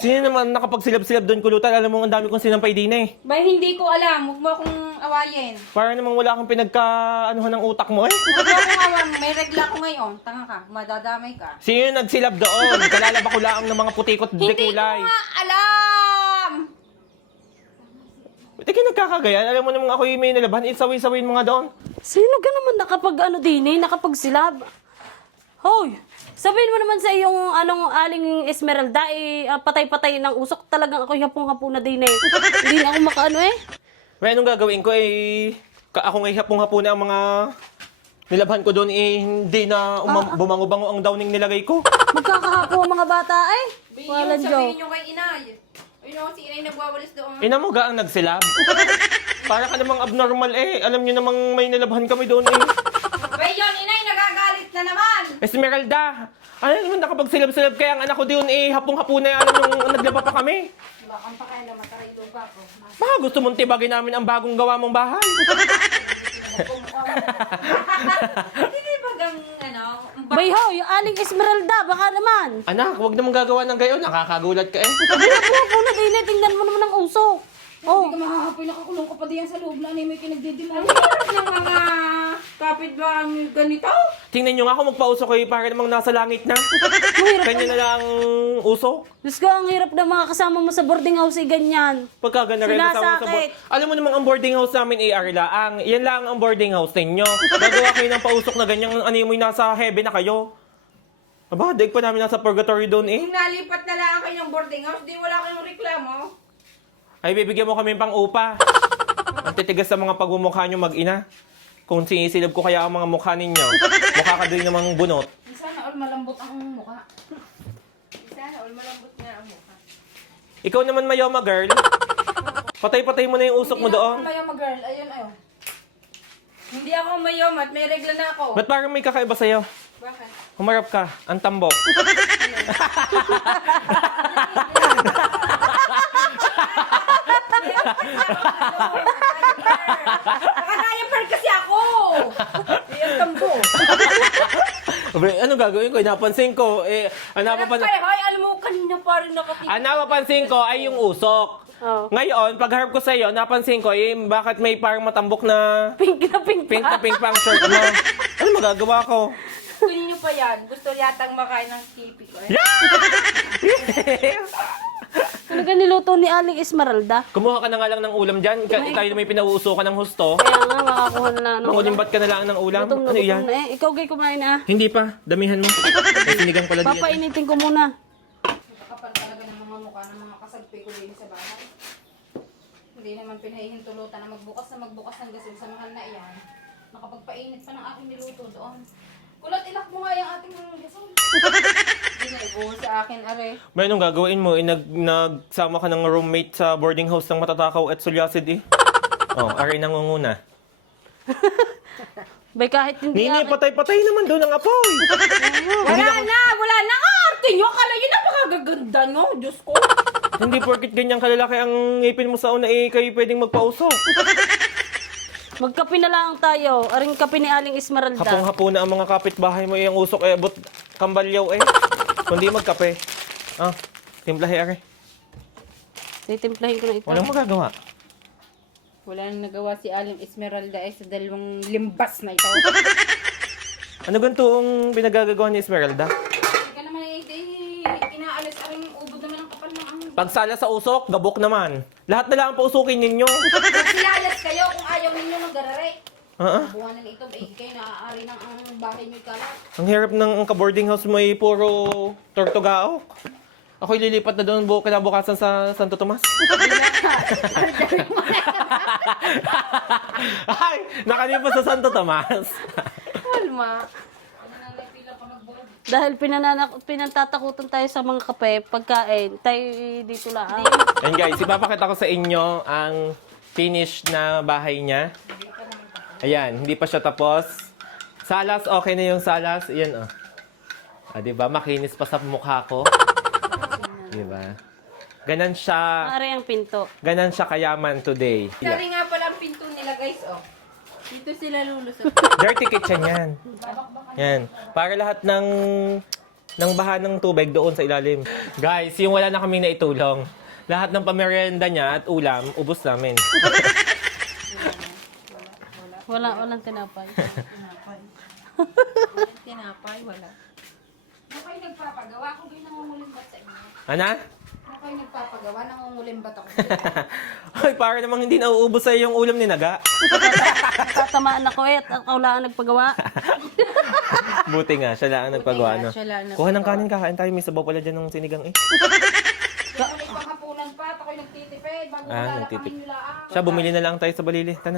Sino naman nakapagsilab-silab doon kulutan? Alam mo, ang dami kong sinampay din eh. Bay, hindi ko alam. Huwag mo akong awayin. Para namang wala kang pinagka-anuhan ng utak mo eh. Huwag mo akong awayin. May regla ko ngayon. Tanga ka. Madadamay ka. Sino yung nagsilab doon? Kalalaba ko lang ng mga putikot de Hindi ko kulay. nga alam! Ba't ka nagkakagayan? Alam mo namang ako yung may nilaban. Isawi-sawiin mo nga doon. Sino ka naman nakapagsilab? Hoy! Sabihin mo naman sa iyong aling Esmeralda, patay-patay ng usok. Talagang ako hapong-hapo na din eh. Hindi na ako makaano eh. Well, anong gagawin ko eh, ako ngay hapong-hapo na ang mga nilabhan ko doon eh, hindi na bumango-bango ang downing nilagay ko. Magkakahapo ang mga bata eh. Wala Sabihin joke. nyo kay inay. Ayun ako si inay nagwawalis doon. Ina mo ga ang nagsilab? Para ka namang abnormal eh. Alam niyo namang may nilabhan kami doon eh. Bay, yun inay nagagalit na naman. Esmeralda! Ano naman nakapagsilab-silab kaya ang anak ko doon eh, hapong-hapo na alam nung naglaba pa kami. Wala kang pakailan, mataray ilong ba ko? Baka gusto mong tibagin namin ang bagong gawa mong bahay. Hindi ba gang, Bay hoy, aling Esmeralda, baka naman. Anak, huwag namang gagawa ng gayon. Nakakagulat ka eh. Hapong-hapo na din eh. Tingnan mo naman ang usok. Oh, Hindi ka makakapoy, nakakulong ka pa diyan sa loob na may kinagdidiman. Ang hirap ng mga kapitbahay ganito. Tingnan nyo nga ako magpausok kayo para namang nasa langit na. mahirap. Kanya na lang usok. Diyos ko, ang hirap na mga kasama mo sa boarding house eh, ganyan. Pagkagana rin Sinasakit. Alam mo namang ang boarding house namin ay Arilaang. Yan lang ang boarding house ninyo. Gagawa kayo ng pausok na ganyan, ano mo nasa heaven na kayo. Aba, daig pa namin nasa purgatory doon eh. Kung nalipat na lang kayo ng boarding house, di wala kayong reklamo. Ay, bibigyan mo kami pang upa. Ang titigas sa mga pagmumukha nyo mag-ina. Kung sinisilab ko kaya ang mga mukha ninyo, mukha ka din namang bunot. Sana all malambot ang mukha. Sana all malambot nga ang mukha. Ikaw naman, Mayoma girl. Patay-patay mo na yung usok mo Hindi doon. ako mayoma girl, ayun ayun. Hindi ako mayoma at may regla na ako. Ba't parang may kakaiba sa'yo? Bakit? Humarap ka, ang tambok. Naka-diaper kasi ako! Yung tambo. Abre, ano gagawin ko? Napansin ko, Hoy, alam mo, kanina pa rin nakatingin. ang napapansin ko ay yung usok. Oh. Ngayon, pagharap ko sa'yo, napansin ko, bakit may parang matambok na Pink na pink pink pa. na pink pa ang shirt mo? Ano magagawa ko? Kunin nyo pa yan. Gusto yatang makain ng kipi ko. Ano ka niluto ni aling Esmeralda? Kumuha ka na nga lang ng ulam dyan. Tayo na may pinauusukan ng husto. Kaya nga, makakuha na lang. Mangulimbat ka na lang ng ulam. Gutom na, Ano gutom yan? na eh. Ikaw gay kumain na. Hindi pa. Damihan mo. May sinigang pala diyan. Papainitin ko muna. Kapal talaga ng mga mukha ng mga kasagpi ko din sa bahay. Hindi naman pinahihintulutan na magbukas ng gasol sa mahal na iyan. Nakapagpainit pa ng aking niluto doon. Kulat ilak mo nga yung ating gasol. Hindi na ibuhol sa akin, are. May anong gagawin mo? Nagsama ka ng roommate sa boarding house ng matatakaw at sulyasid eh. Oh, aray nangunguna. Bay kahit hindi Nini, patay-patay naman doon ang apoy. Wala na nga arte nyo. Akala yun napakagaganda nyo. Diyos ko. Hindi porkit ganyan kalalaki ang ngipin mo sa una eh, kayo pwedeng magpausok. Magkape na lang tayo. Aring kape ni aling Esmeralda. Hapong-hapo na ang mga kapitbahay mo eh, ang usok eh, but kambalyaw eh. Kundi magkape. Ah, timplahe are. Titimplahin ko na ito. Walang magagawa. Wala nang nagawa si Aling Esmeralda sa dalawang limbas na ito. Ano ganito ang pinagagagawa ni Esmeralda? Hindi ka naman inaalis aring ubod naman ang kapal ng ang... Pagsala sa usok, gabok naman. Lahat na lang ang pausukin ninyo. Magsilayas kayo kung ayaw ninyo ng garare. Ah, Buwanan ito, kayo naaari ng ang bahay nyo'y kalat. ang hirap ng ang ka-boarding house mo ay puro tortugaok. Ako'y lilipat na doon kinabukasan sa Santo Tomas. Ay, nakalipas sa Santo Tomas. Kalma. Dahil pinantatakutan tayo sa mga kape, pagkain, tayo dito lang. And guys, ipapakita ko sa inyo ang finish na bahay niya. Ayan, hindi pa siya tapos. Salas, okay na yung salas. Ayan, oh. Ah, diba? Makinis pa sa mukha ko. Diba? Ganan siya, Maaari ang pinto. ganan siya kayaman today. Dari nga pala ang pinto nila guys, oh. Dito sila lulusot. Dirty kitchen yan. Yan. Para lahat ng ng baha ng tubig doon sa ilalim. Guys, yung wala na kaming naitulong. Lahat ng pamerienda niya at ulam, ubos namin. Walang tinapay. Tinapay, wala. Ano kayo nagpapagawa? Kung kayo nangungulimbat sa inyo. Ana? Ano kayo nagpapagawa? Nangungulimbat ako. Ay, para namang hindi nauubos sa'yo yung ulam ni Naga. Tatamaan ako at ako lang nagpagawa. Buti nga, siya lang ang nagpagawa. No? Siya lang Kuha ng kanin, kakain tayo. May sabaw pala dyan ng sinigang eh. Kaya may panghapunan pa at ako'y nagtitipid. Bago Nagtitipid. nila. Siya, bumili na lang tayo sa Balili. Tana.